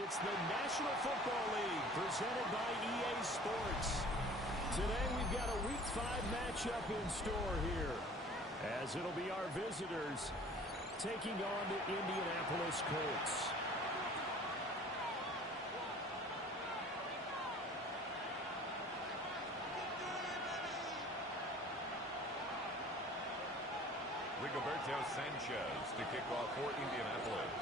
It's the National Football League presented by EA Sports. Today we've got a Week 5 matchup in store here, as it'll be our visitors taking on the Indianapolis Colts. Rigoberto Sanchez to kick off for Indianapolis.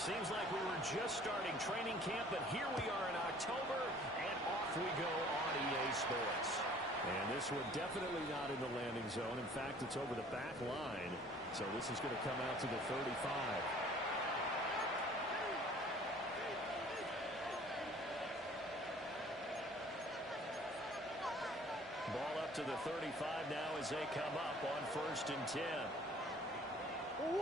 Seems like we were just starting training camp, but here we are in October, and off we go on EA Sports. And this one definitely not in the landing zone. In fact, it's over the back line, so this is going to come out to the 35. Ball up to the 35 now as they come up on 1st and 10. A man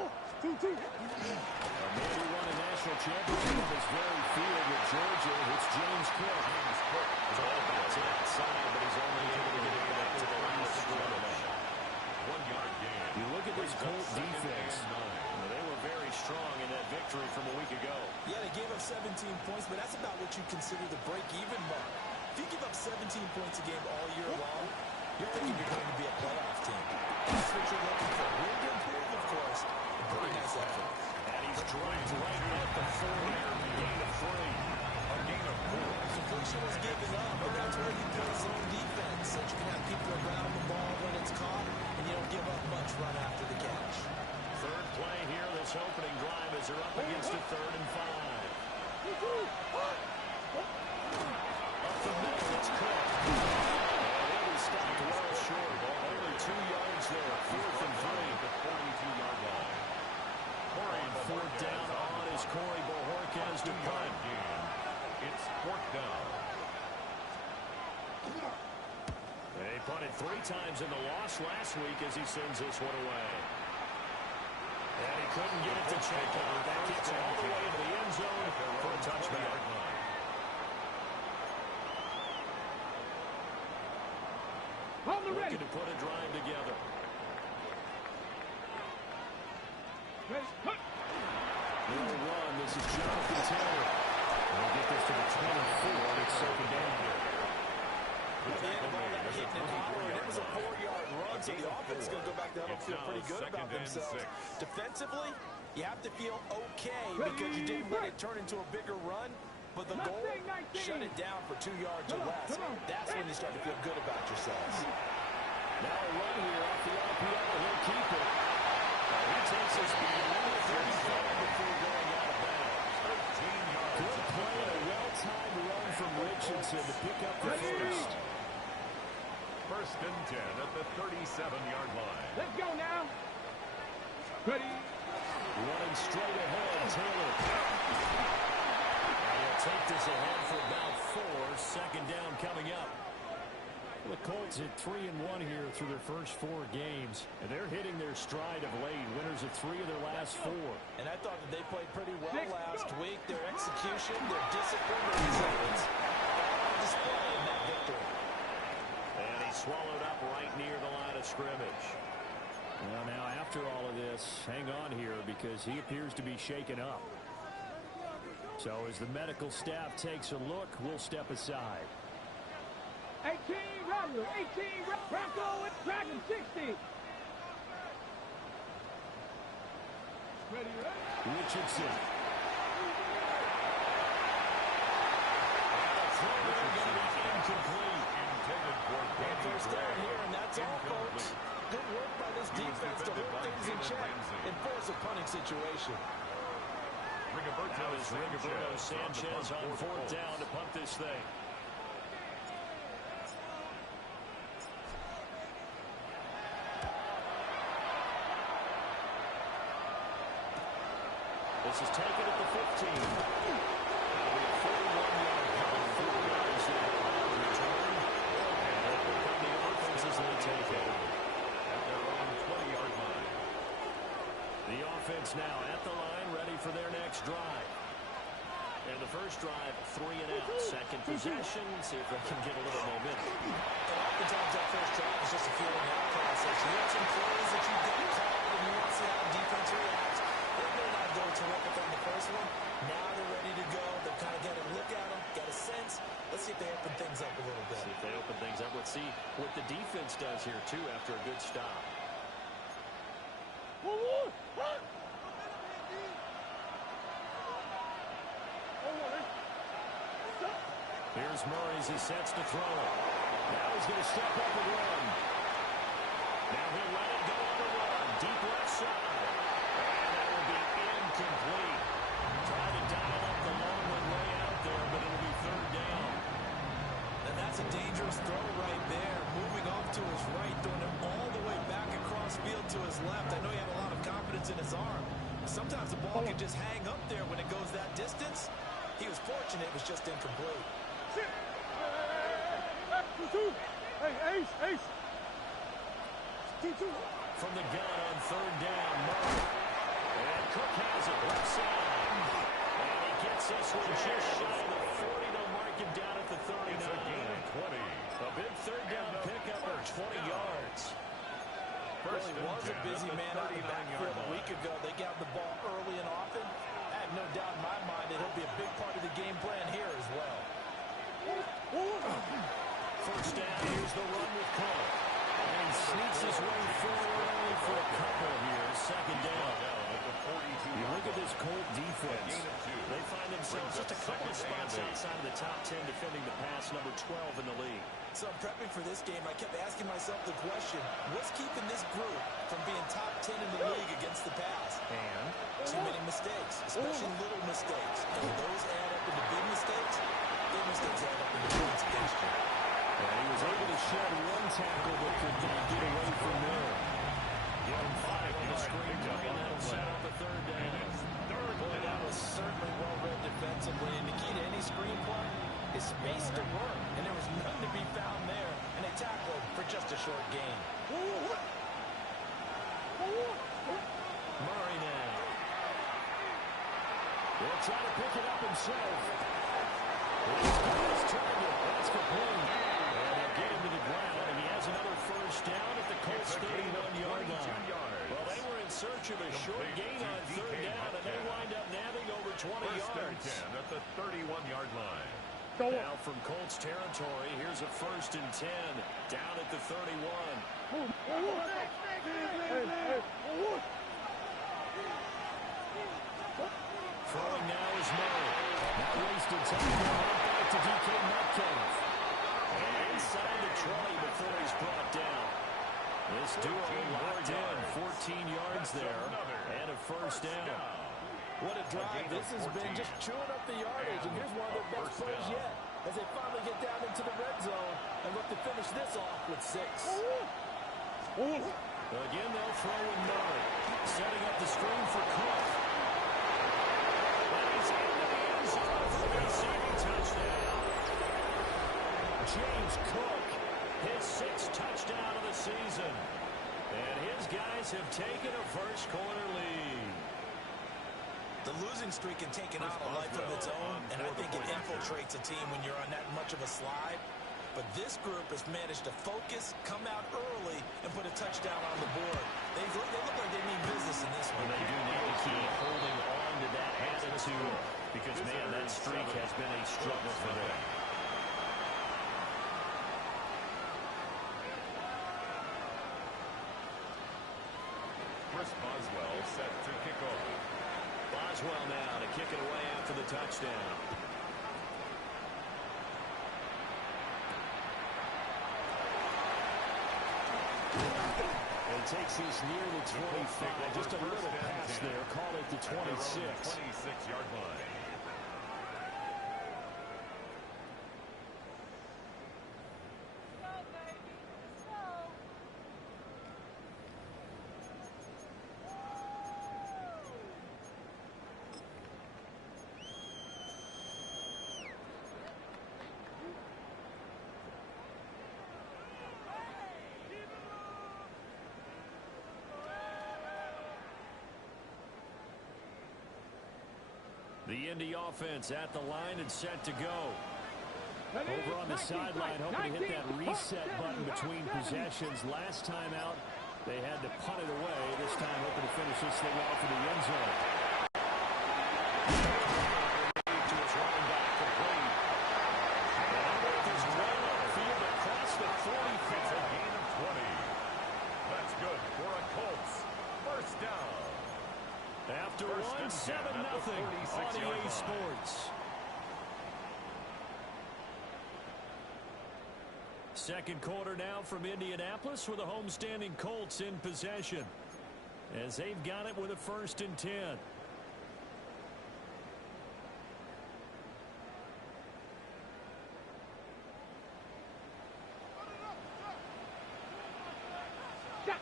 who won a national championship on this very field with Georgia. It's James Cook. It's all about to that side, but he's only able to get it up to the line of scrimmage. 1 yard gain. You look at this Colt defense. They were very strong in that victory from a week ago. Yeah, they gave up 17 points, but that's about what you consider the break-even mark. If you give up 17 points a game all year long, you're thinking you're going to be a playoff team. That's what you're looking for. Real good period, of course. A pretty nice effort. And he's dropped right at the 4-yard gain of 3. A gain of 4. Completion was given up, but that's where you play zone defense. So you can have people around the ball when it's caught, and you don't give up much run after the catch. Third play here, this opening drive as they're up against a 3rd and 5. Up the middle, it's Cook. And he stopped well short. Only 2 yards there. 4th and 3. The 42-yard line. On 4th down on is Corey Bojorquez to punt. It's 4th down. They punted 3 times in the loss last week as he sends this one away. And he couldn't get it to check out. That gets all the way to the end zone for a touchback. Looking to put a drive together. Little run. This is Jonathan Taylor. We'll get this to the 24. It's 2nd down here. It was a 4-yard run, so the offense is going to go back down and feel pretty good about themselves. Defensively, you have to feel okay because you didn't let it turn into a bigger run. But the goal, shut it down for 2 yards or less. That's when you start to feel good about yourselves. Now a run here off the RPO. He'll keep it. He takes us beyond the 35 before going out of bounds. 13 yards. Good play and a well-timed run from Richardson to pick up the first. 1st and 10 at the 37-yard line. Let's go now. Ready. Running straight ahead, Taylor. And he'll take this ahead for about 4. 2nd down coming up. The Colts at 3-1 here through their first 4 games, and they're hitting their stride of late. Winners of 3 of their last 4. And I thought that they played pretty well last week. Their execution, their discipline, their resilience, all on display in that victory. And he swallowed up right near the line of scrimmage. Well, now after all of this, hang on here because he appears to be shaken up. So as the medical staff takes a look, we'll step aside. 18 Romeo, 18 Bronco with Dragon 60. Ready, Richardson. Incomplete. Intended for First down here, and that's all, folks. Good work by this defense to hold things in check and force a punting situation. Rigoberto Sanchez on 4th down to punt this thing. This is taken at the 15. That'll be a 41-yard punt. 4 yards there on return. And that will come the offense as they take over. At their own 20-yard line. The offense now at the line, ready for their next drive. And the first drive, 3 and out. Second possession, see if they can get a little momentum. And oftentimes that first drive is just a feeling out process. You have some plays that you get called, and you want to see how the defense reacts. It may not go terrific on the first one, defense does here, too, after a good stop. Here's Murray as he sets to throw it. Now he's going to step up and run. Now he'll let it go on the run. Deep left side. And that will be incomplete. Trying to dial up the long one way out there, but it'll be third down. And that's a dangerous throw right there. Moving off to his right, throwing it all the way back across field to his left. I know he had a lot of confidence in his arm. Sometimes the ball can just hang up there when it goes that distance. He was fortunate it was just incomplete. Hey, Ace. From the gun on third down, Murray. And Cook has it left side. And he gets this one just shy of the 40. They'll mark him down at the 39. It's a gain of 20. A big third down pickup of 20 yards. Well, he was a busy man out of the backfield a week ago. They got the ball early and often. I have no doubt in my mind that he'll be a big part of the game plan here as well. First down, here's the run with Cook. And he sneaks his way forward for a couple here. Second down. You look at this Colt defense. They find themselves just a couple of spots outside of the top 10 defending the pass, number 12 in the league. So prepping for this game, I kept asking myself the question, what's keeping this group from being top 10 in the league against the pass? And too many mistakes, especially little mistakes. And when those add up into big mistakes add up into points against you. He was able to shed one tackle but could not get away from there. Give him 5 on the screen play, and that'll set up a third down. Boy, that was certainly well read defensively. And the key to any screen play is space to work. And there was none to be found there. And they tackled for just a short gain. Murray now. He'll try to pick it up himself. He's turned it. That's complete. And they'll get him to the ground. And he has another first down at the Colts 31-yard line. Well, they were in search of a short gain on third down, and they wind up nabbing over 20 yards. First and 10 at the 31-yard line. Now from Colts territory, here's a 1st and 10 down at the 31. Throwing now is Murray. Now wasted time. Back to DK Metcalf. And inside the 20 before he's brought down. This duo locked in. 14 yards there. And a first down. What a drive. This has been just chewing up the yardage. And here's one of their best plays yet as they finally get down into the red zone and look to finish this off with 6. Again, they'll throw in Murray. Setting up the screen for Cook. And he's into the end zone for the receiving touchdown. James Cook, his 6th touchdown of the season. And his guys have taken a first quarter lead. The losing streak can take an out of life of its own, and I think it infiltrates a team when you're on that much of a slide. But this group has managed to focus, come out early, and put a touchdown on the board. They look like they mean business in this one. And they do need to keep holding on to that attitude because, man, that streak has been a struggle for them. Chris Boswell set to kick off. Boswell now to kick it away after the touchdown. And takes this near the 25. Just a little pass there. Call it the 26. 26-yard line. The Indy offense at the line and set to go. Over on the sideline, hoping to hit that reset button between possessions. Last time out, they had to punt it away. This time, hoping to finish this thing off in the end zone. To his running back, complete. And with his run on field across the 45. down. After First one, and 10 7-0 at the on 46-yard EA line. Sports. Second quarter now from Indianapolis with the homestanding Colts in possession, as they've got it with a 1st and 10.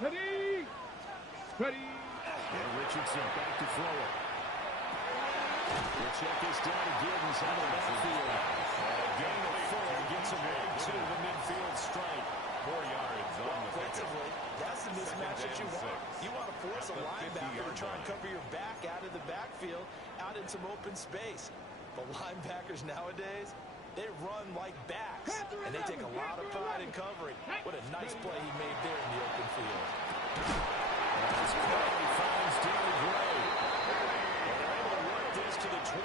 Ready. Ready. And Richardson back to throw it. We'll check this down again inside the backfield. Gain of 4 gets him right to the midfield strike. 4 yards on the pickup. Offensively, that's the mismatch that you want. You want to force a At the linebacker to 50-yard try and line. cover your back out of the backfield, out in some open space. But linebackers nowadays, they run like backs, and they take a lot of pride in covering. What a nice play he made there in the open field. As Curry finds Derrick Gray. And they're able to work this to the 25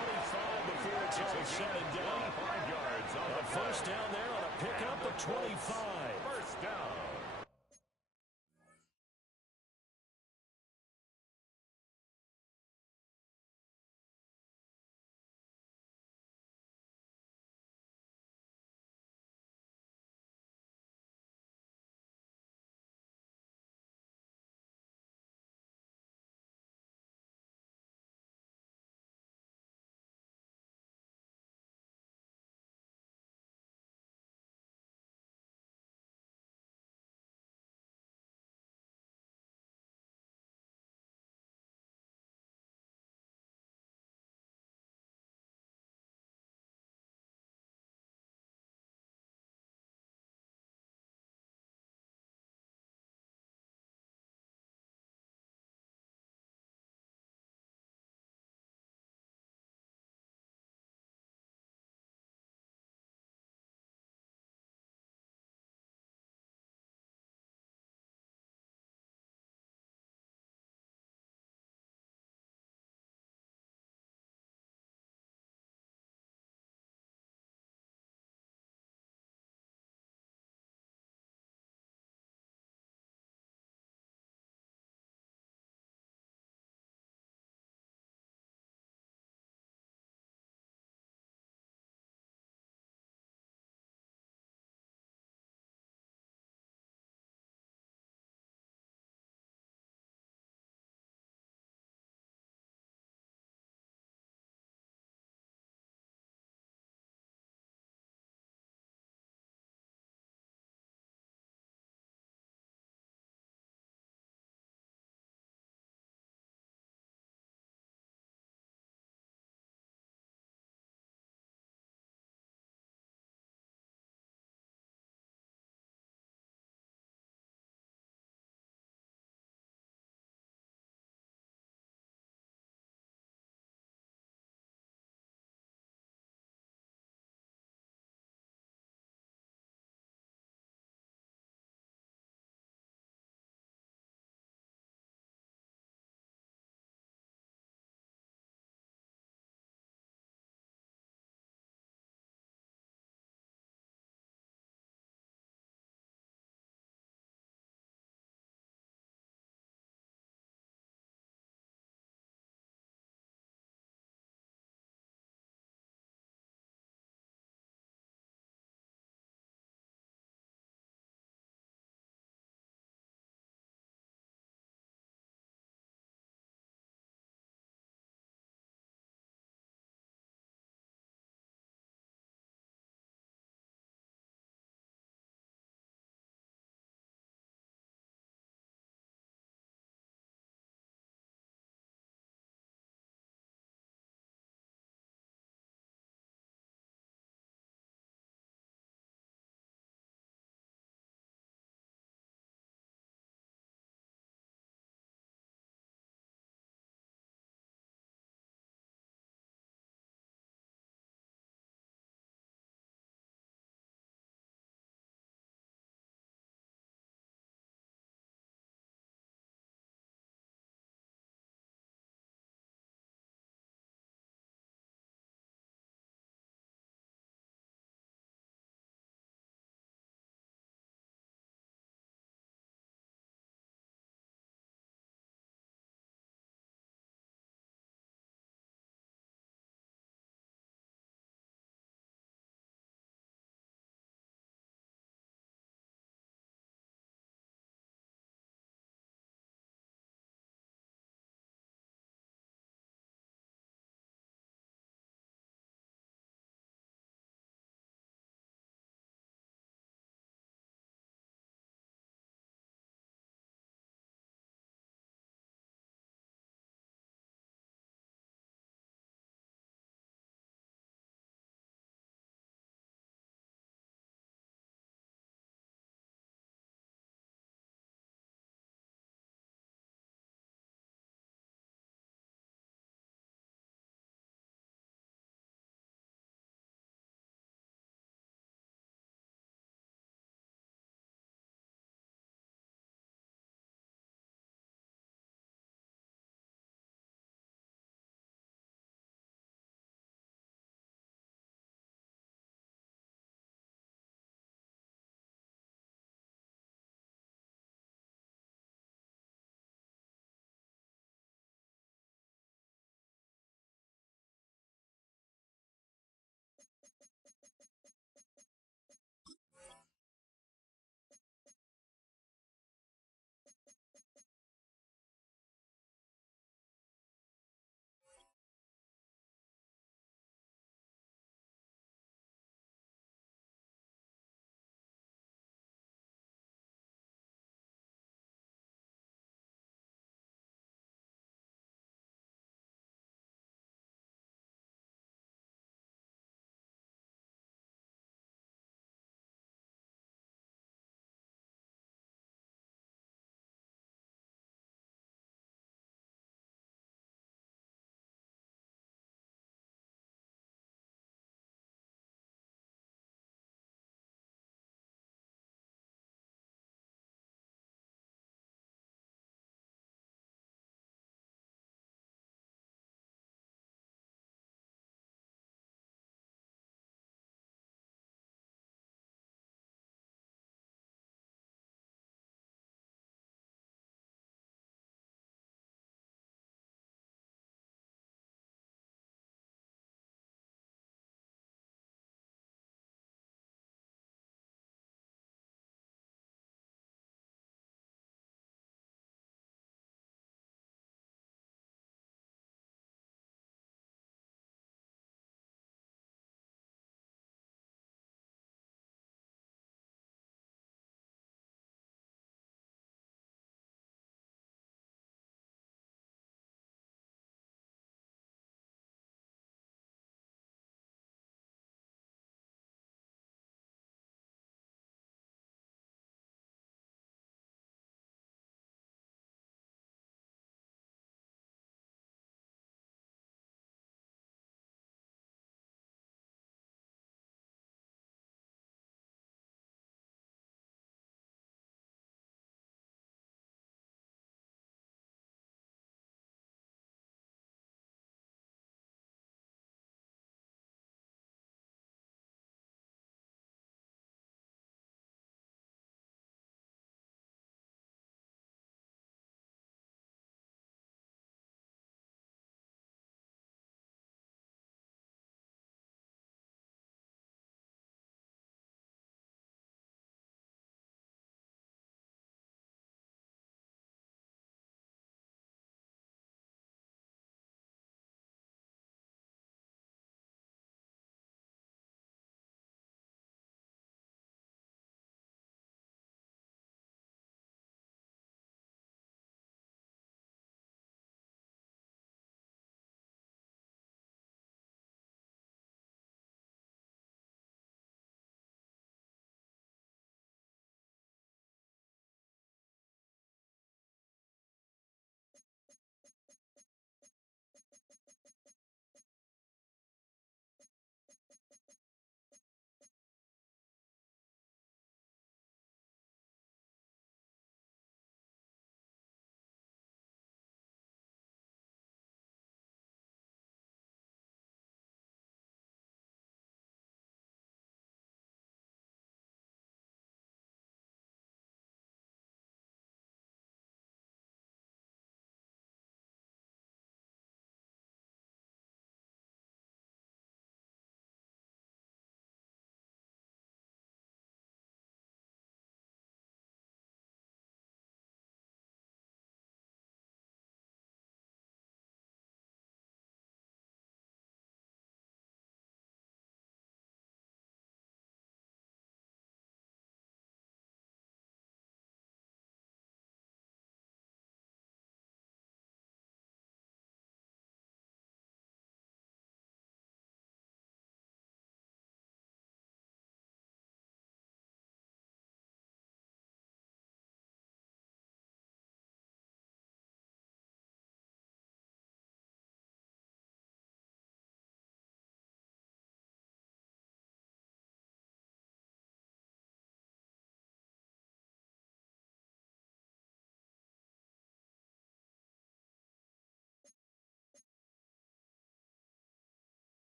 before it's all said and done. 5 yards on A the first down there on a pickup of 25. First down.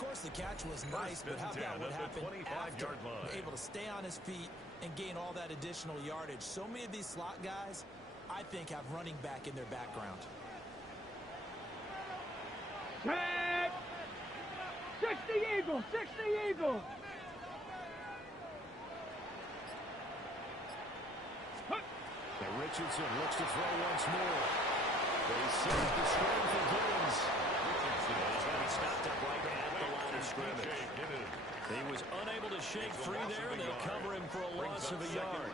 course, the catch was nice, but how about what happened after? Able to stay on his feet and gain all that additional yardage. So many of these slot guys, I think, have running back in their background. Tag! 60 Eagle! 60 Eagle! And Richardson looks to throw once more. They set up the screen for Gibbons. Richardson is going to be stopped up right at the line of scrimmage. He was unable to shake free there, and they'll cover him for a loss of a yard.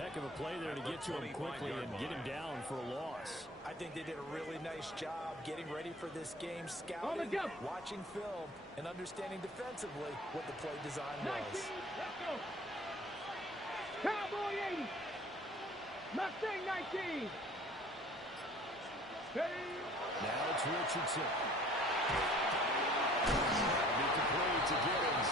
Heck of a play there to get to him quickly and get him down for a loss. I think they did a really nice job getting ready for this game, scouting, watching film, and understanding defensively what the play design was. 19, let's go. Cowboy 80. Mustang 19. Hey. Now it's Richardson. Be complete to Gibbons.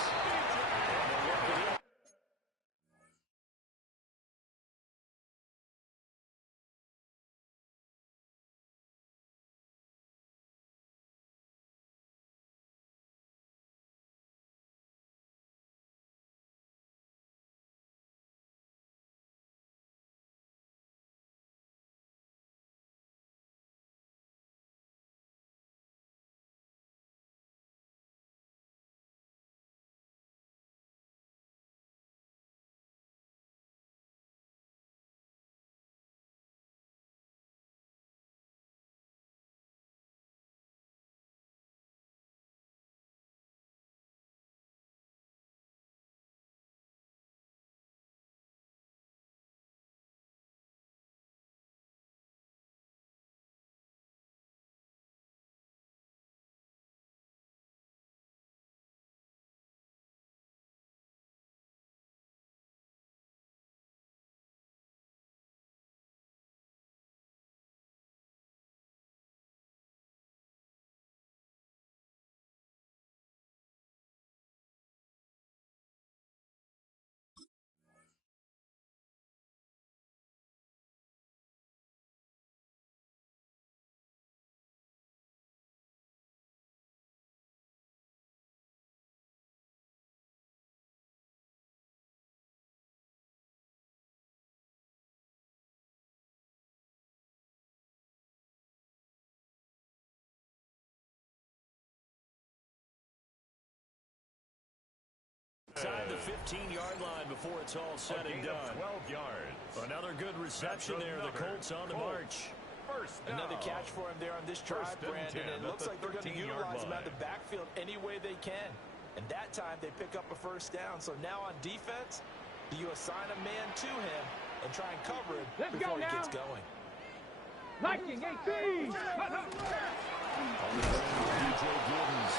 Inside the 15-yard line before it's all said and done. 12 yards. Another good reception there. The Colts on the march. Another catch for him there on this drive, Brandon. And it looks like they're going to utilize him out of the backfield any way they can. And that time they pick up a first down. So now on defense, you assign a man to him and try and cover him before he gets going. Lightning 18. DJ Gibbons.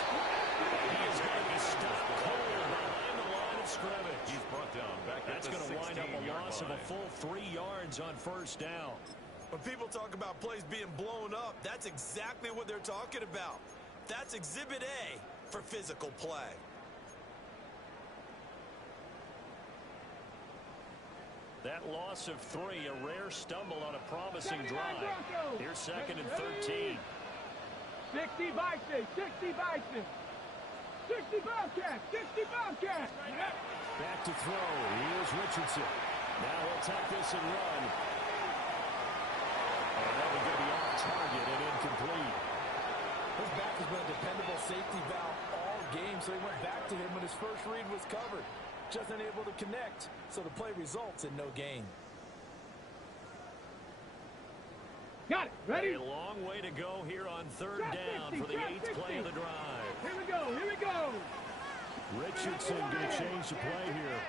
He is going to be stuck cold behind the line of scrimmage. He's brought down back. That's going to wind up a loss of a full 3 yards on first down. When people talk about plays being blown up, that's exactly what they're talking about. That's Exhibit A for physical play. That loss of 3, a rare stumble on a promising drive. Here's 2nd and 13. 60 Bison, 60 Bison. 60 Bobcats, 60 Bobcats. Back to throw. Here's Richardson. Now he'll take this and run. And that was going to be off target and incomplete. His back has been a dependable safety valve all game, so he went back to him when his first read was covered. Just unable to connect, so the play results in no gain. Got it. Ready? A long way to go here on 3rd down for the 8th play of the drive. Here we go. Here we go. Richardson going to change the play here.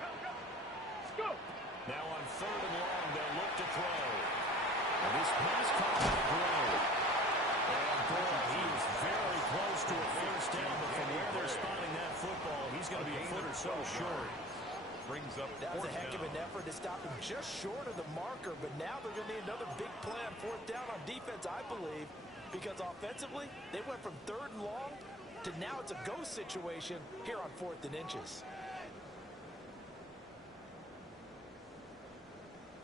Let's go. Now on 3rd and long, they'll look to throw. And this pass caught by Gray. And boy, he is very close to a first down, but from where they're spotting that football, he's going to be a foot or so short. Brings up that was a heck of an effort to stop him just short of the marker, but now they're going to need another big play on 4th down on defense, I believe, because offensively, they went from 3rd and long to now it's a go situation here on 4th and inches.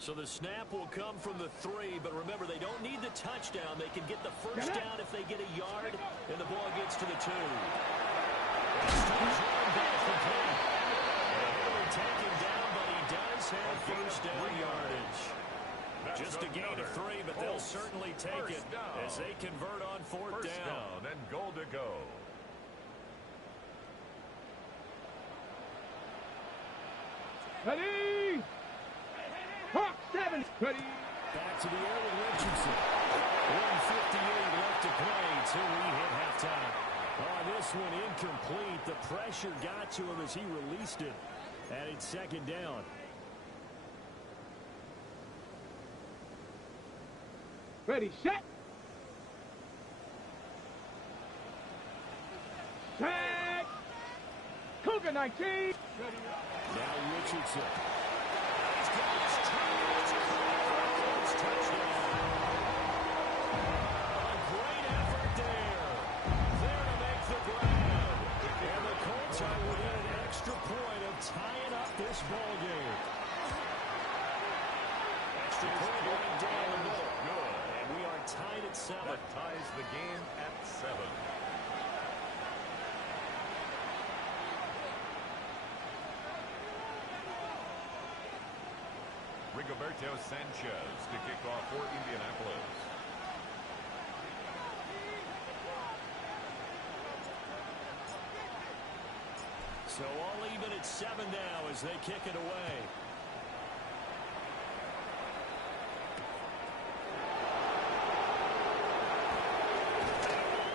So the snap will come from the 3, but remember, they don't need the touchdown. They can get the first down if they get a yard, and the ball gets to the 2. Taken down, but he does have first down yardage. Just a gain of 3, but they'll certainly take it as they convert on fourth down. And goal to go. Ready? Hawk 7. Ready? Back to the air with Richardson. 1:58 left to play till we hit halftime. Oh, this one incomplete. The pressure got to him as he released it. And it's second down. Ready, set. Set. Cougar 19. Ready. Now Richardson. A great effort there. There to make the grab. And the Colts are within an extra point of tying up this ball game. Extra point going down. And we are tied at 7. That ties the game at 7. Rigoberto Sanchez to kick off for Indianapolis. So all even at 7 now as they kick it away.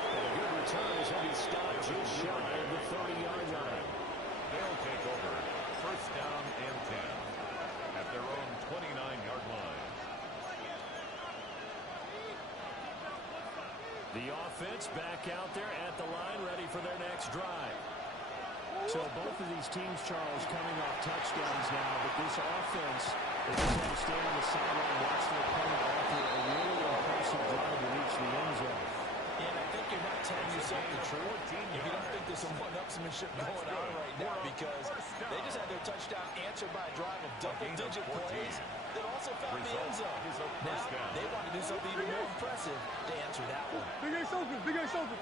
And a good return as he'll be stopped just shy of the 30-yard line. They'll take over first down and 10. At their own 29-yard line. The offense back out there at the line, ready for their next drive. So both of these teams, Charles, coming off touchdowns now, but this offense, they just had to stand on the sideline and watch their opponent offer a really impressive drive to reach the end zone. And I think you're not telling yourself the truth if you don't think there's some one-upsmanship going on right now, because they just had their touchdown answered by a drive of double-digit plays that also found the end zone. Now, they want to do something even more impressive to answer that one. Big A soldiers, big A soldiers.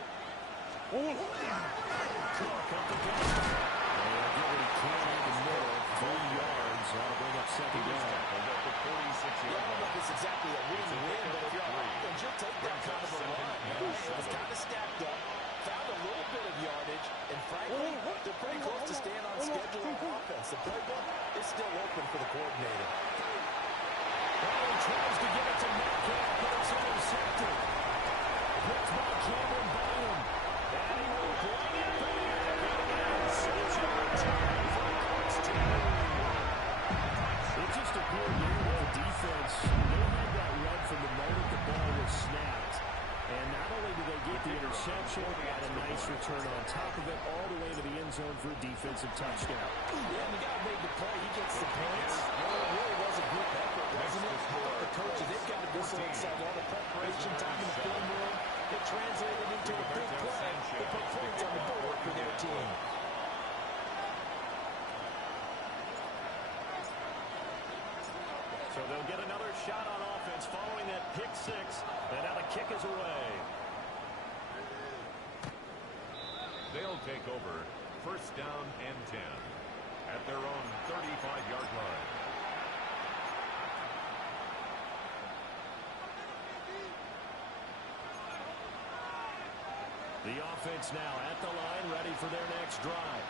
Clark up the gut. And they'll get what he can in the middle. 3 yards. That'll bring up second down. Yeah, I don't know if it's exactly a win-win, but if you're on offense, you'll take that kind of a run. It was kind of stacked up, found a little bit of yardage, and frankly, they're pretty close to staying on schedule on offense. The playbook is still open for the coordinator. Well, he tries to get it to Metcalf, but it's intercepted. Picked by Cameron Bynum. And he will bring it back. Such a return for the Colts team. It just appeared here that the defense, they had that run from the moment the ball was snapped. And not only did they get the interception, they had a nice return on top of it, all the way to the end zone for a defensive touchdown. Yeah, and the guy made the play. He gets the points. Well, it really was a group effort, wasn't it? I thought the coaches, they've got to do so inside all the preparation time in the film room. It translated into a big play to put points on the board for their team. So they'll get another shot on offense following that pick 6. And now the kick is away. They'll take over first down and 10 at their own 35-yard line. The offense now at the line, ready for their next drive.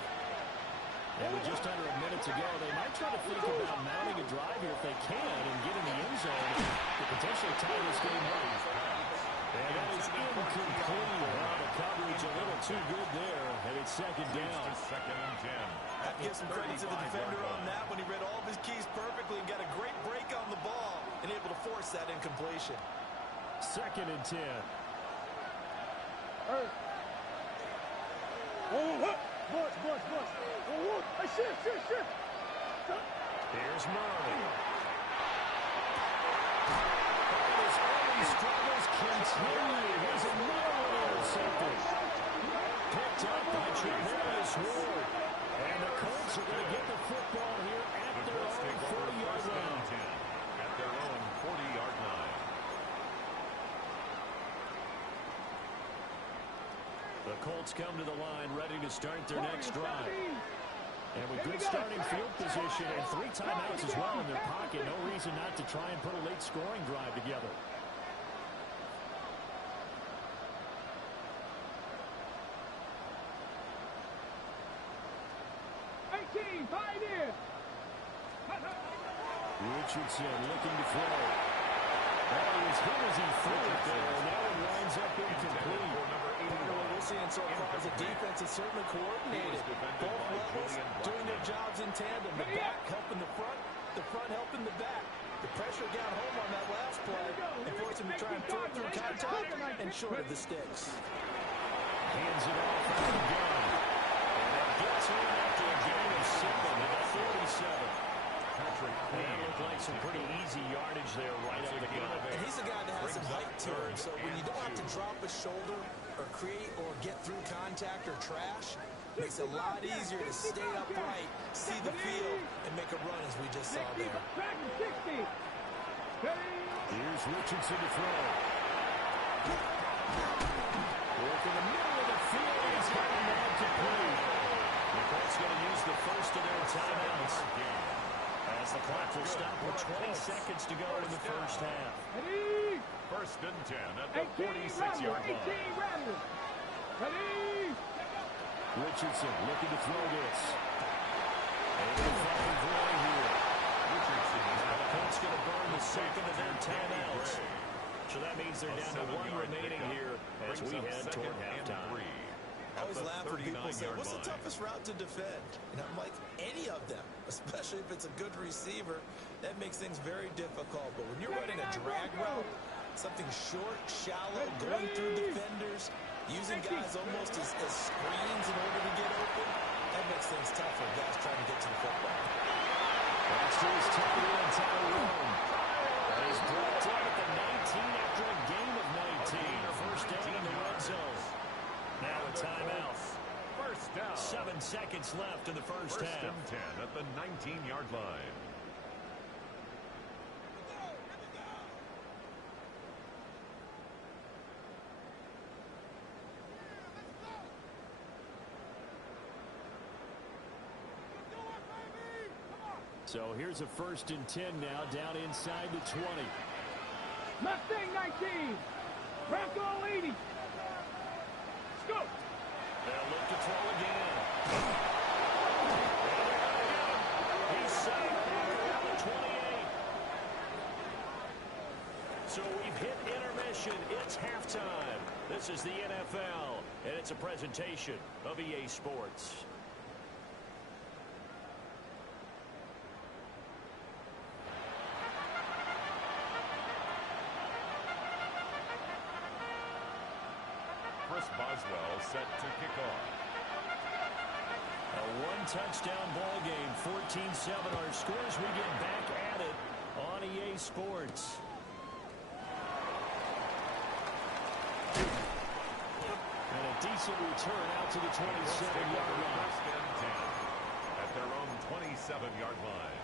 And with just under a minute to go, they might try to think about mounting a drive here if they can and get in the end zone to potentially tie this game up. And that is incomplete. Well, the coverage a little too good there, and it's second down. Second and 10. I have to give some credit to the defender on that when he read all of his keys perfectly and got a great break on the ball and able to force that incompletion. Second and 10. Boys. Shift. Here's Murray. His early struggles continue. Here's another one intercepted. Picked up by Trevarius Ward. And the Colts are going to get the football here at their own 40-yard line. At The Colts come to the line ready to start their next drive. And with good starting field position and 3 timeouts as well in their pocket, no reason not to try and put a late scoring drive together. Richardson looking to throw. Oh, he was hit as he threw it there, and that one winds up incomplete. What we're seeing so far is the defense is certainly coordinated. Both levels doing their jobs in tandem. The back helping the front helping the back. The pressure got home on that last play and forced him to try and throw through contact and short of the sticks. Hands it off out of the gun. And that gets in after a gain of 7 at the 47. That looked like some pretty easy yardage there right up the gut. And he's a guy that has some height to him, so when you don't have to drop a shoulder or create or get through contact or trash, makes it a lot easier to stay upright, see the field, and make a run as we just saw there. Here's Richardson to throw. Work in the middle of the field. He's heading out to play. The Colts going to use the first of their timeouts. As the clock will stop with 20 seconds to go in the first half. First and 10 at the 46-yard line. Richardson looking to throw this. Able to find Gray here. Richardson. Now the Colts going to burn the second of their timeouts. So that means they're down to 1 remaining here as we head toward halftime. I always laugh when people say, what's the toughest route to defend? And I'm like, any of them, especially if it's a good receiver. That makes things very difficult. But when you're running a drag route, something short, shallow, going through defenders, using guys almost as screens in order to get open, that makes things tough for guys trying to get to the football. That's to his Tyrone Tyrone. That is brought down at the 19 after a gain of 19. First down in the red zone. Now a timeout. First down. 7 seconds left in the first half. First and 10 at the 19-yard line. So here's a first and 10 now down inside the 20. Mustang 19. Bronco 80. Let's go. They'll look to throw again. He's safe around the 28. So we've hit intermission. It's halftime. This is the NFL, and it's a presentation of EA Sports. Boswell set to kick off. A one-touchdown ball game, 14-7. Our scores, we get back at it on EA Sports. And a decent return out to the 27-yard line. First and 10 at their own 27-yard line.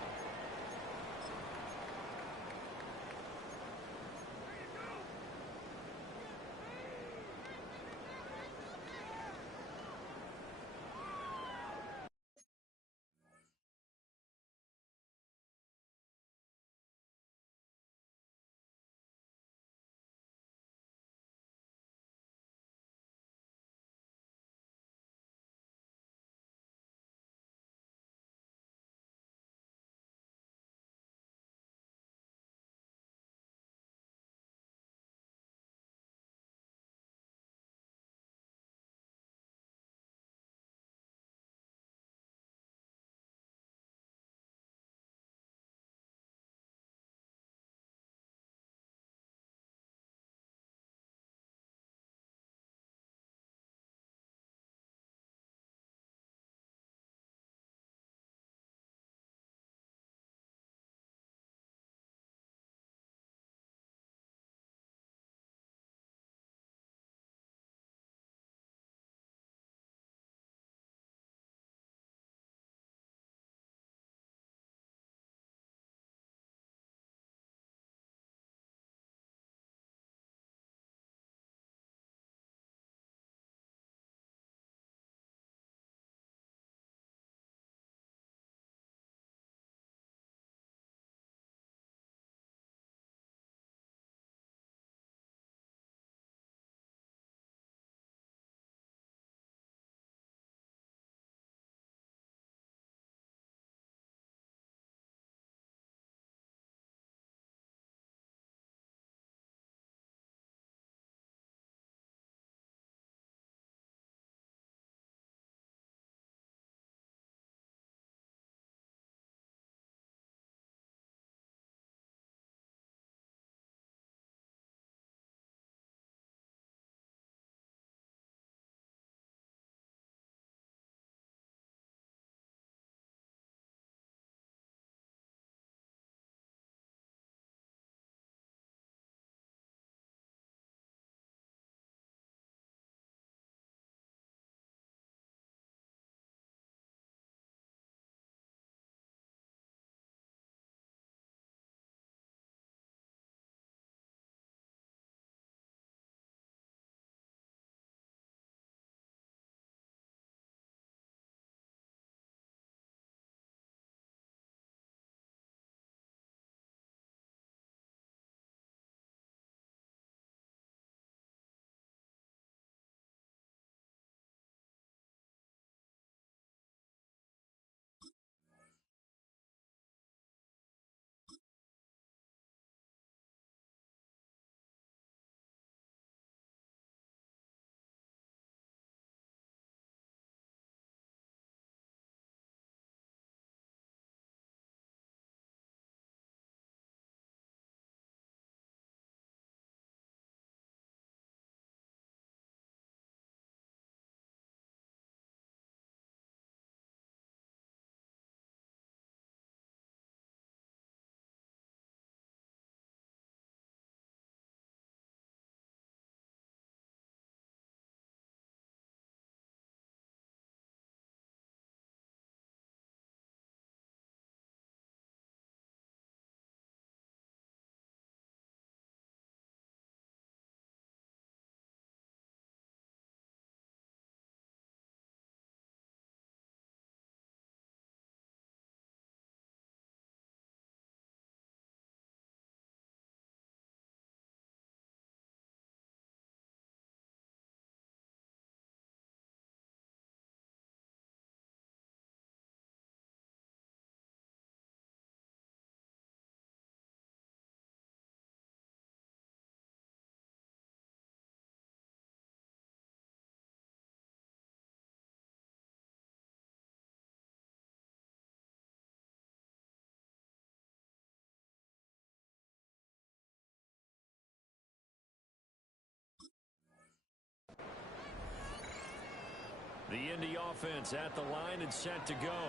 The Indy offense at the line and set to go.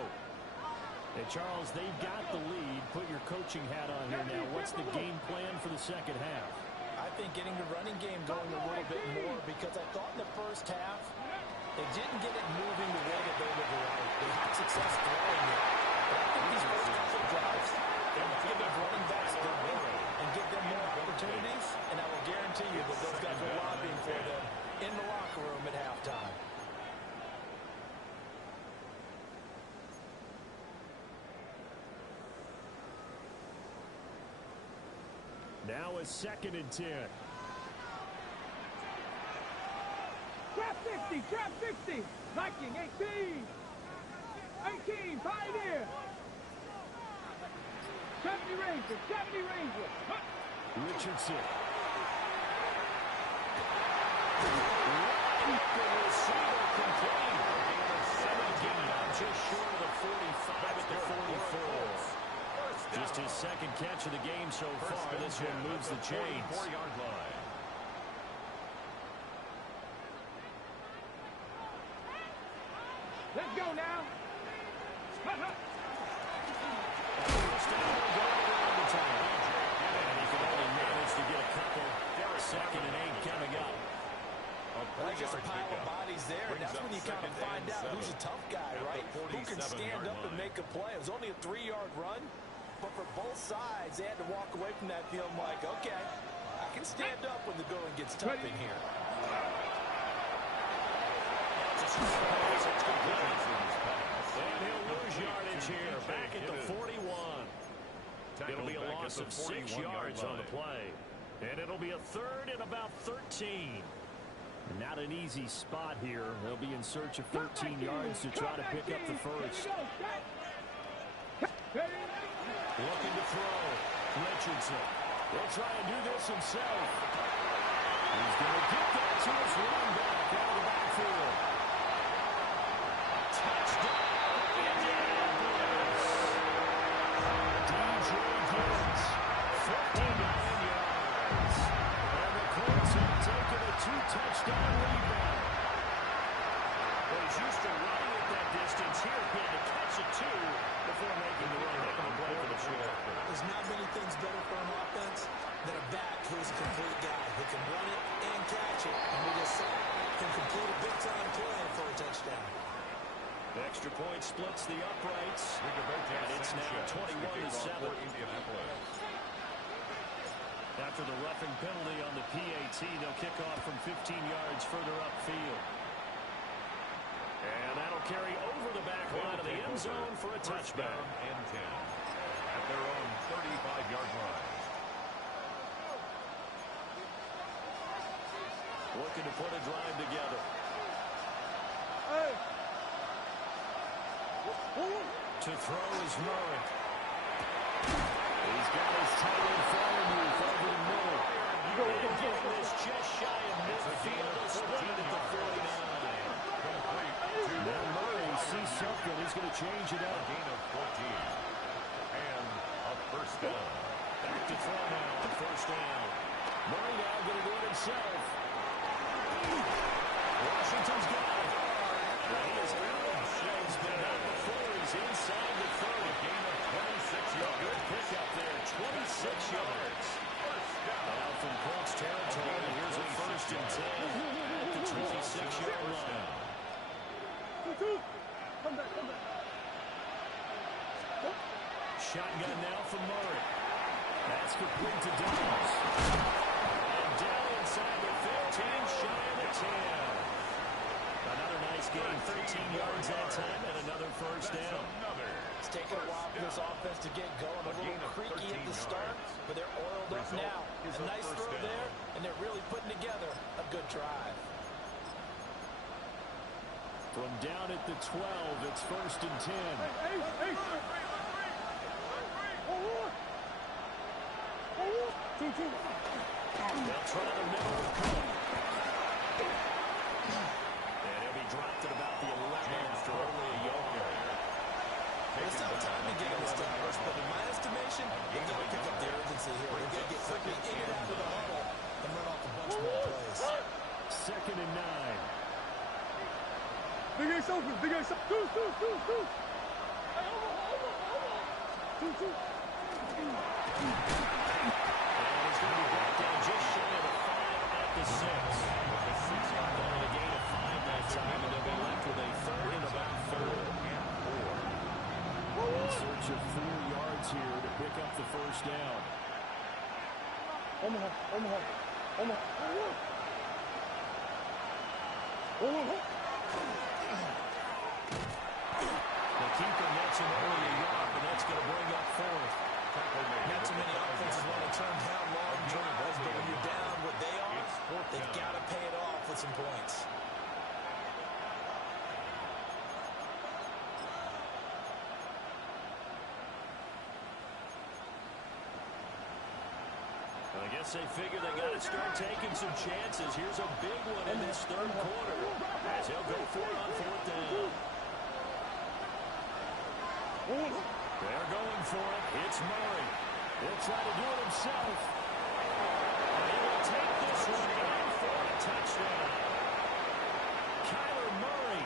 And Charles, they've got the lead. Put your coaching hat on here now. What's the game plan for the second half? I think getting the running game going a little bit more, because I thought in the first half they didn't get it moving the way that they would like. They had success throwing it. But I think these first couple of drives, they want to give their running backs the ball and give them more opportunities. And I will guarantee you that those guys were lobbying for them in the locker room at halftime. Now a 2nd and 10. Trap 60, trap 60. Viking 18. 18, Pioneer. 70 Ranger, 70 Ranger. Richardson. The receiver complete. Just short of the 45 at the 44. Just his second catch of the game so far. This one moves the chains. 4-yard line. Let's go now. First down, going around the time. And he can only manage to get a couple. 2nd and 8 coming up. Well, just a pile of bodies there, and that's when you kind of find out who's a tough guy, right? Who can stand up and make a play. It was only a 3-yard run, but for both sides, they had to walk away from that feeling like, okay, I can stand up when the going gets tough in here. And he'll lose yardage here, back at the 41. It'll be a loss of 6 yards on the play. And it'll be a 3rd and about 13. Not an easy spot here. They'll be in search of 13 yards to try to pick up the first. Looking to throw. Richardson. He'll try and do this himself. He's going to get that to his running back out of the backfield. Touchdown, Indianapolis. DJ Gibbs, 59 yards. And the Colts have taken a 2-touchdown lead now. Well, he's used to running at that distance. Here, he had to catch it, too, before making the run. Play for the short. There's not many things better for an offense than a back who's a complete guy who can run it and catch it. And we just saw can complete a big-time play for a touchdown. The extra point splits the uprights. And it's now 21-7. After the roughing penalty on the PAT, they'll kick off from 15 yards further upfield. And that'll carry over the back line of the end zone for a touchdown. And 10 at their own 35-yard line. Looking to put a drive together. Hey. To throw is Murray. He's got his tight end forward move over the middle. And getting this just shy of midfield. He'll split it at the 49. Now Murray sees something. He's going to change it up. Gain of 14. And a first down. Back to throw now on first down. Murray now going to do it himself. Washington's got it. He is out. He's been out before. He's inside the 30. Gain of 26 yards. Good pickup there. 26 yards. Now from Colts territory, here's a 1st and 10 at the 26-yard line. Come back, come back. Shotgun now from Murray. That's complete to Downs. And down inside the 15, shy of the 10. Another nice game, 13 yards that time, and another first down. It's taken a while for this offense to get going. A little creaky at the start, but they're oiled up now. A nice throw there, and they're really putting together a good drive. From down at the 12, it's 1st and 10. Hey. They'll try the middle with Cook. And he'll be dropped at about the 11 after only a yard. There's still time to get on this numbers, but in my estimation, they've got to pick up the urgency here. They've got to get quickly in and out of the huddle and run off a bunch more plays. 2nd and 9. Big Ace open. Big Ace open. Two. Hey, over. Two. And he's going to be brought down just shy of the 5 at the 6. With the 6-yard line and a gain of 5 that time, and they'll be left with a third and about 3rd and 4. In search of 4 yards here to pick up the first down. Omaha. The keeper nets him only a yard, but that's going to bring up 4th. Not too many offenses want to turn down long drives, but when you're down what they are, they've got to pay it off with some points. I guess they figure they got to start taking some chances. Here's a big one in this 3rd quarter as he'll go for it on 4th down. They're going for it. It's Murray. He'll try to do it himself. And he will take this one in for a touchdown. Kyler Murray,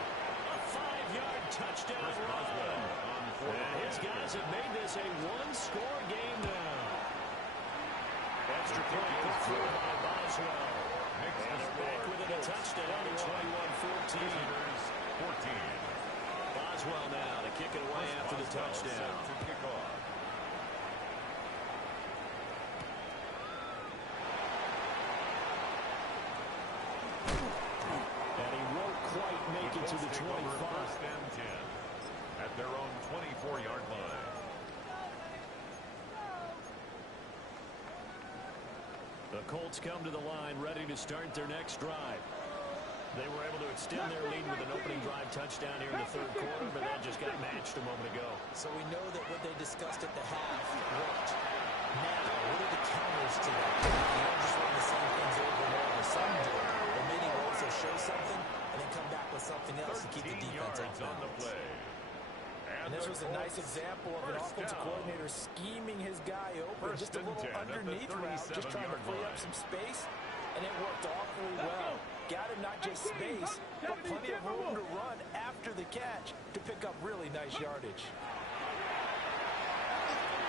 a 5-yard touchdown run. And his guys have made this a 1-score game now. Extra point put through by Boswell. And they're back within a touchdown at 21-14. Boswell now to kick it away after the touchdown. And he won't quite make it to the 25. First and 10 at their own 24-yard line. The Colts come to the line ready to start their next drive. They were able to extend their lead with an opening drive touchdown here in the 3rd quarter, but that just got matched a moment ago. So we know that what they discussed at the half worked. Now, what are the counters to that? You don't just run the same things over and over. Some do, but many will also show something and then come back with something else to keep the defense off on the balance. play. And this was a nice example of an offensive coordinator scheming his guy open, just a little underneath route, just trying to free up some space, and it worked awfully well. Got him not just space, but plenty of room to run after the catch to pick up really nice yardage.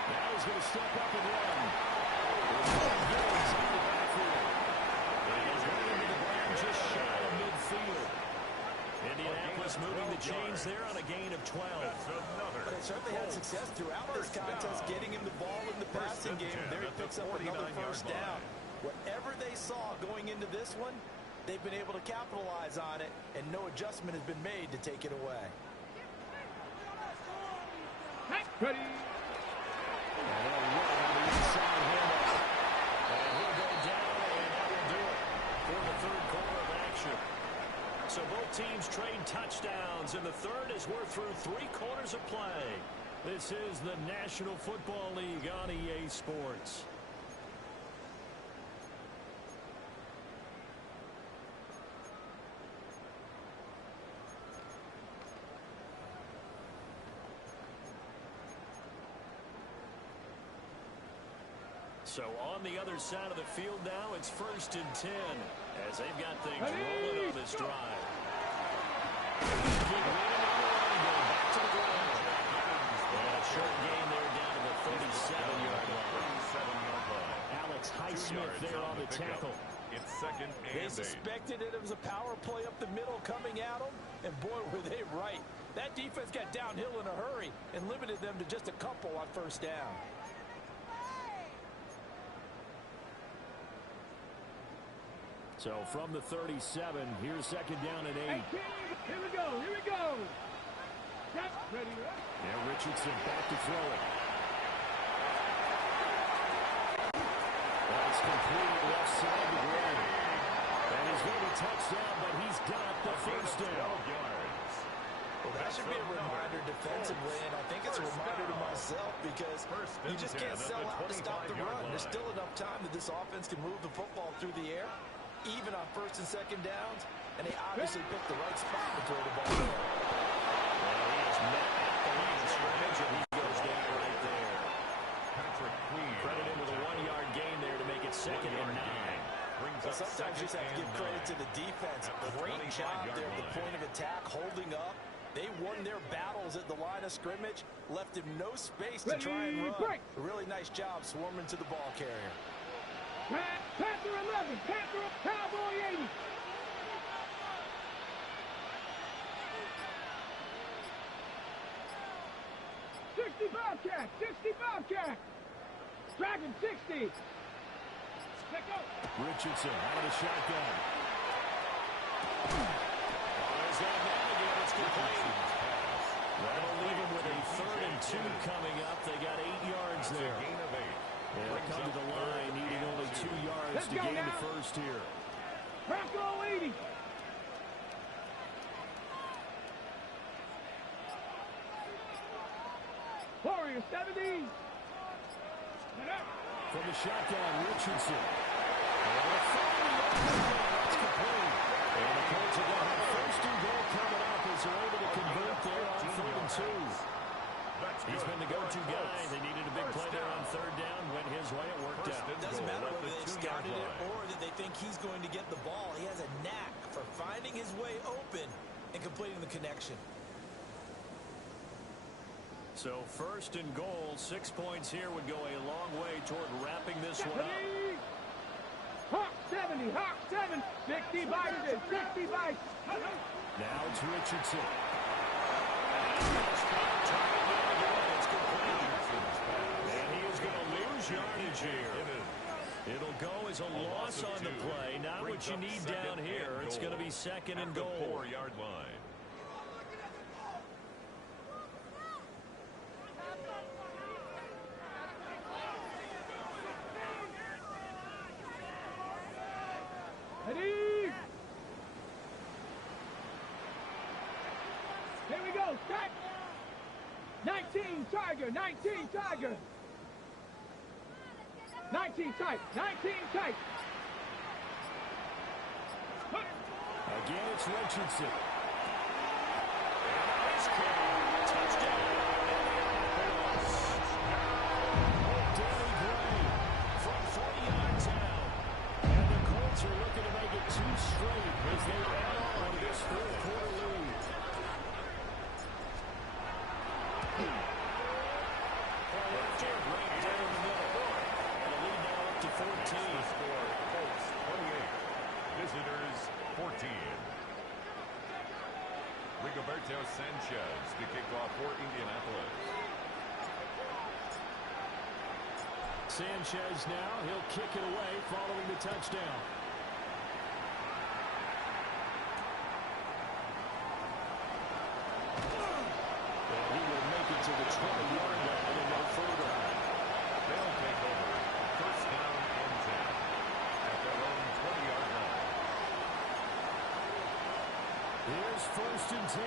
Now he's going to step up and run. He's in the backfield. And he's running to the ground just shy of midfield. Indianapolis moving the chains there on a gain of 12. But they certainly had success throughout this contest, getting him the ball in the passing game. There he picks up another first down. Whatever they saw going into this one, they've been able to capitalize on it, and no adjustment has been made to take it away. Ready. And they'll run on the inside handoff. And he'll go down, and that will do it for the 3rd quarter of action. So both teams trade touchdowns, and the 3rd as we're through 3 quarters of play. This is the National Football League on EA Sports. So on the other side of the field now, it's 1st and 10 as they've got things rolling on this drive. Keep leaning on the running game, back to the ground. And a short gain there down to the 37-yard line. Alex Highsmith there on the tackle. It's 2nd and 8. They suspected it was a power play up the middle coming at them, and boy, were they right. That defense got downhill in a hurry and limited them to just a couple on first down. So from the 37, here's 2nd down and 8. Hey, here we go. Yep, ready. Now Richardson back to throw it. That's completed left side to Gray. And he's going to touchdown, but he's got the first down. Well, that should be a reminder defensively, and I think it's a reminder to myself because you just can't sell out to stop the run. There's still enough time that this offense can move the football through the air, even on 1st and 2nd downs, and they obviously picked the right spot to throw the ball there. Well, he is met at the line of scrimmage, and he goes down right there. Patrick Queen Credited with a 1-yard gain there to make it 2nd and 9. Brings Well, up sometimes you just have to give credit to the defense. Great job there at the point of attack, holding up. They won their battles at the line of scrimmage, left him no space to try and run. Break. A really nice job swarming to the ball carrier. Panther 11, Panther Cowboy 80. Bobcat, 60 Bobcat. Dragon 60. Let go. Richardson out of the shotgun. There's that man again. It's complete. That'll leave him with a 3rd and 2 coming up. They got 8 yards there. Gain of 8. They'll come to the line, needing only 2 yards to gain the first here. Bronco 80. Warrior 70. From the shotgun, Richardson. That's complete. And the Colts are going to have 1st and goal coming up as they're able to convert there on 3rd and 2. He's been the go-to guy. They needed a big play there on 3rd down. Went his way. It worked out. It doesn't matter whether they scouted it or that they think he's going to get the ball. He has a knack for finding his way open and completing the connection. So 1st and goal, 6 points here would go a long way toward wrapping this one up. Hawk 70, Hawk 7, 60 bites it, 60 bites. Now it's Richardson. It's complete. And he is going to lose yardage here. It'll go as a loss on the play. Not what you need down here. It's going to be 2nd and goal. 4-yard line. Ready? Here we go, start. 19 Tiger, 19 Tiger. 19 tight, 19 tight. Again, it's Richardson. Touchdown. Danny Gray From 40 yards out. and the Colts are looking to make it 2 straight as they add on to this 4th quarter lead. Right down the middle. And the lead now up to 14. Score, Colts 28. Visitors 14. Rigoberto Sanchez to kick off for Indianapolis. Sanchez now, he'll kick it away following the touchdown. And he will make it to the 20-yard line and no further. They'll take over. 1st down and 10 at their own 20-yard line. Here's 1st and 10.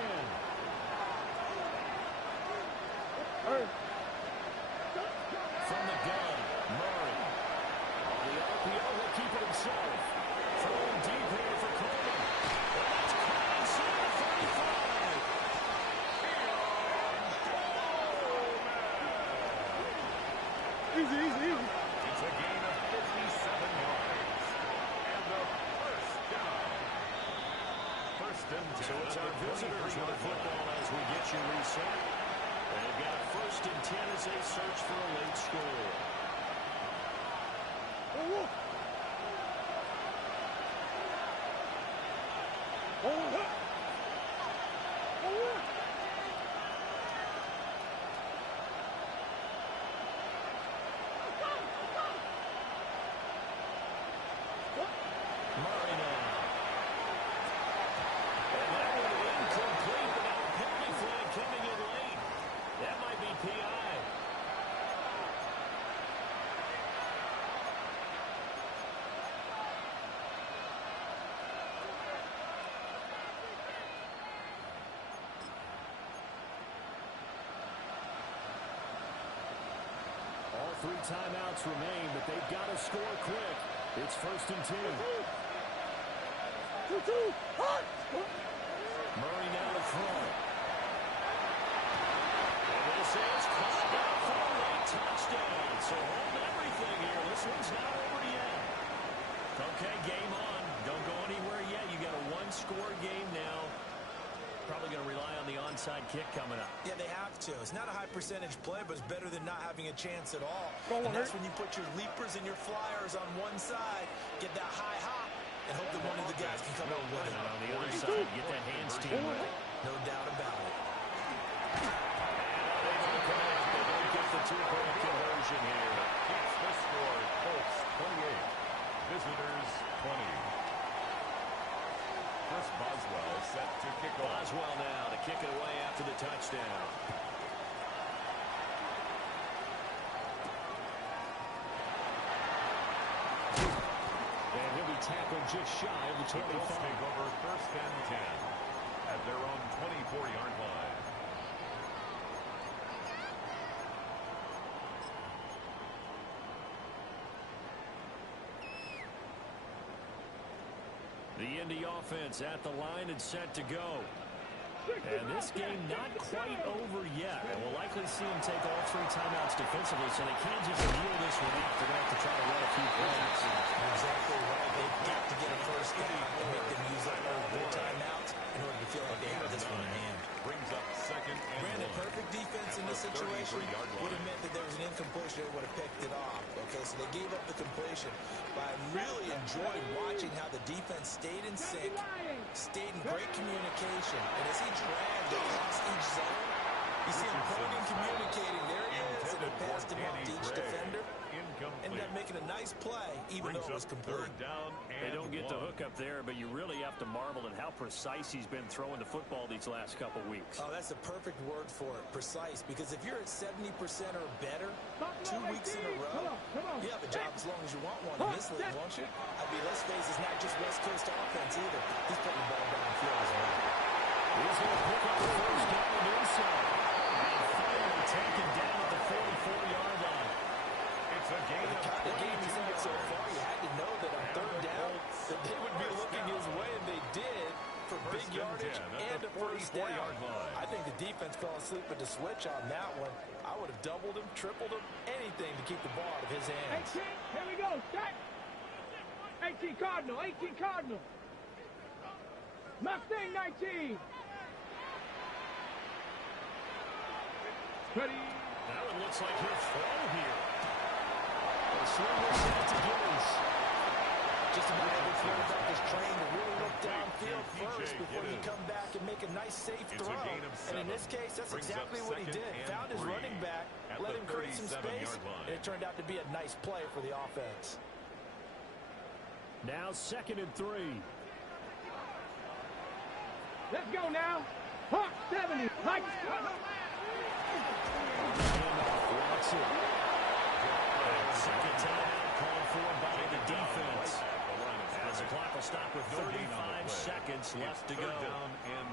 From the gun, Murray. On the RPO, he'll keep it himself. Throwing deep here for Coleman. And that's caught inside the 35. Easy, easy, easy. It's a gain of 57 yards. And the 1st down. 1st and 10. So it's our visitors with the football as we get you reset. They've got 1st and 10 as they search for a late score. Murray now. And that one incomplete, but now a penalty flag coming in late. That might be PI. All 3 timeouts remain, but they've got to score quick. It's 1st and 10. Murray now to throw. And this is caught down for a late touchdown. So hold everything here. This one's not over yet. Okay, game on. Don't go anywhere yet. You got a one-score game now. Probably going to rely on the onside kick coming up. Yeah, they have to. It's not a high percentage play, but it's better than not having a chance at all. Go And on, that's when you put your leapers and your flyers on one side, get that high hop, and hope that one of the guys can come up with it. And on the other side, get that hands team with it. No doubt about it. They don't get the two-point conversion here. Keeps the score. Colts 28. Visitors 20. Chris Boswell set to kick off. Boswell now to kick it away after the touchdown. And he'll be tackled just shy of the 25. The Colts take over 1st and 10 at their own 24-yard line. The Indy offense at the line and set to go. And this game not quite over yet. And we'll likely see them take all 3 timeouts defensively, so they can't just kneel this one out. They're going to have to try to run a few plays. Exactly right. They've got to get a first down and make them use up their timeouts in order to feel like they have this one in hand. Brings up 2nd and Brandon, 1. perfect defense in this situation would have meant that there was an incompletion. They would have picked it off. Okay, so they gave up the completion. But I really enjoyed watching how the defense stayed in sync, stayed in great communication. And as he dragged across each zone, you see him pointing, communicating. There he is, and he passed him up to each defender. Ended up making a nice play, even though it was complete. They don't get the hook up there, but you really have to marvel at how precise he's been throwing the football these last couple weeks. Oh, that's a perfect word for it, precise, because if you're at 70% or better 2 weeks in a row, you have a job as long as you want one in this league, won't you? I mean, let's face it, it's not just West Coast offense either. He's putting the ball downfield as well. He's going to pick up the first down and do so. And finally taken down at the 44-yard line. It's a game. The kind of game he's had so far, you had to know that on 3rd down that they would be looking his way, and they did for big yardage and a first down. I think the defense fell asleep at the switch on that one. I would have doubled him, tripled him, anything to keep the ball out of his hands. 18, here we go, set. 18 Cardinal, 18 Cardinal. Mustang 19. Ready. Now it looks like he'll throw here. The swing was set to Gibbons. Just about every quarterback is trained to really look downfield first before you come back and make a nice, safe throw. And in this case, that's exactly what he did. Found his running back, let him create some space, and it turned out to be a nice play for the offense. Now 2nd and 3. Let's go now. Hawk 70. Like. Watson. Second timeout called for by the defense. As the clock will stop with 35 seconds left to go.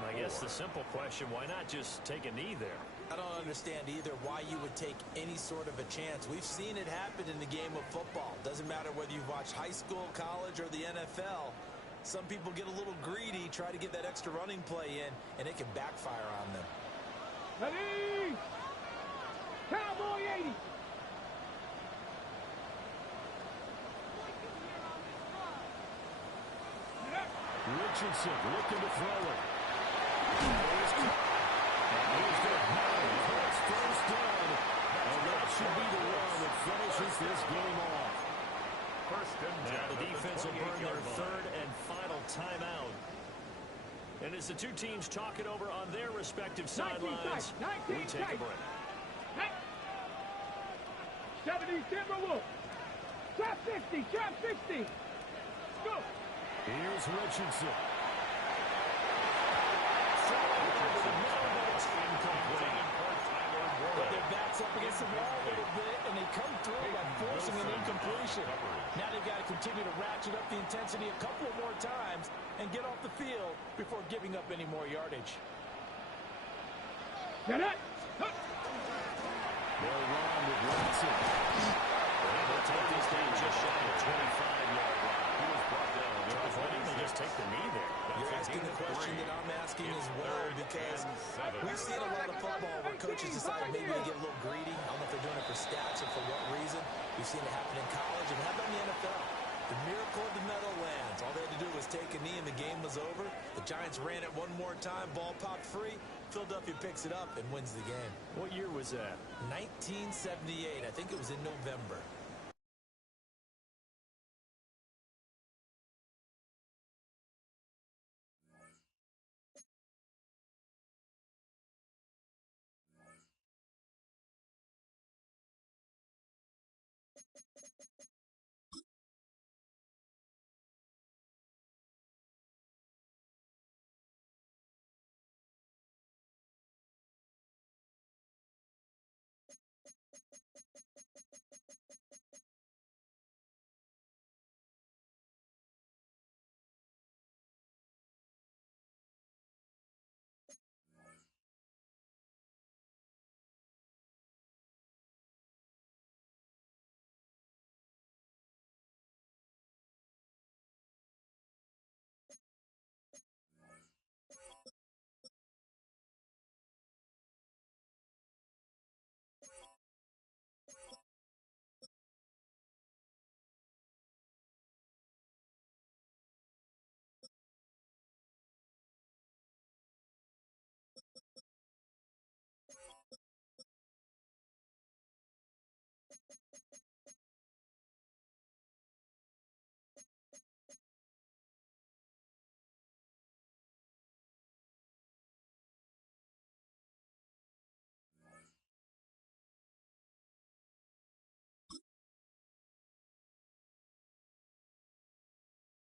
I guess the simple question, why not just take a knee there? I don't understand either why you would take any sort of a chance. We've seen it happen in the game of football. Doesn't matter whether you've watched high school, college, or the NFL. Some people get a little greedy, try to get that extra running play in, and it can backfire on them. Ready. Cowboy 80. Richardson looking to throw it. Here's the first down. And that should be the one that finishes this game off. Now the defense will burn their 3rd and final timeout. And as the two teams talk it over on their respective sidelines, we take a break. 70 Timberwolves. Trap 50. Trap 50. Go. Here's Richardson. But their backs up against the wall a little bit, and they come through by forcing an incompletion. Now they've got to continue to ratchet up the intensity a couple of more times and get off the field before giving up any more yardage. Get it. They'll run with Watson. They'll take this game just shy of 25-yard line. He was brought down. They'll just take the knee there. You're asking the question that I'm asking as well, because we've seen a lot of football where coaches decide maybe they get a little greedy. I don't know if they're doing it for stats or for what reason. We've seen it happen in college, and how about in the NFL? The miracle of the Meadowlands. All they had to do was take a knee and the game was over. The Giants ran it one more time. Ball popped free. Philadelphia picks it up and wins the game. What year was that? 1978. I think it was in November.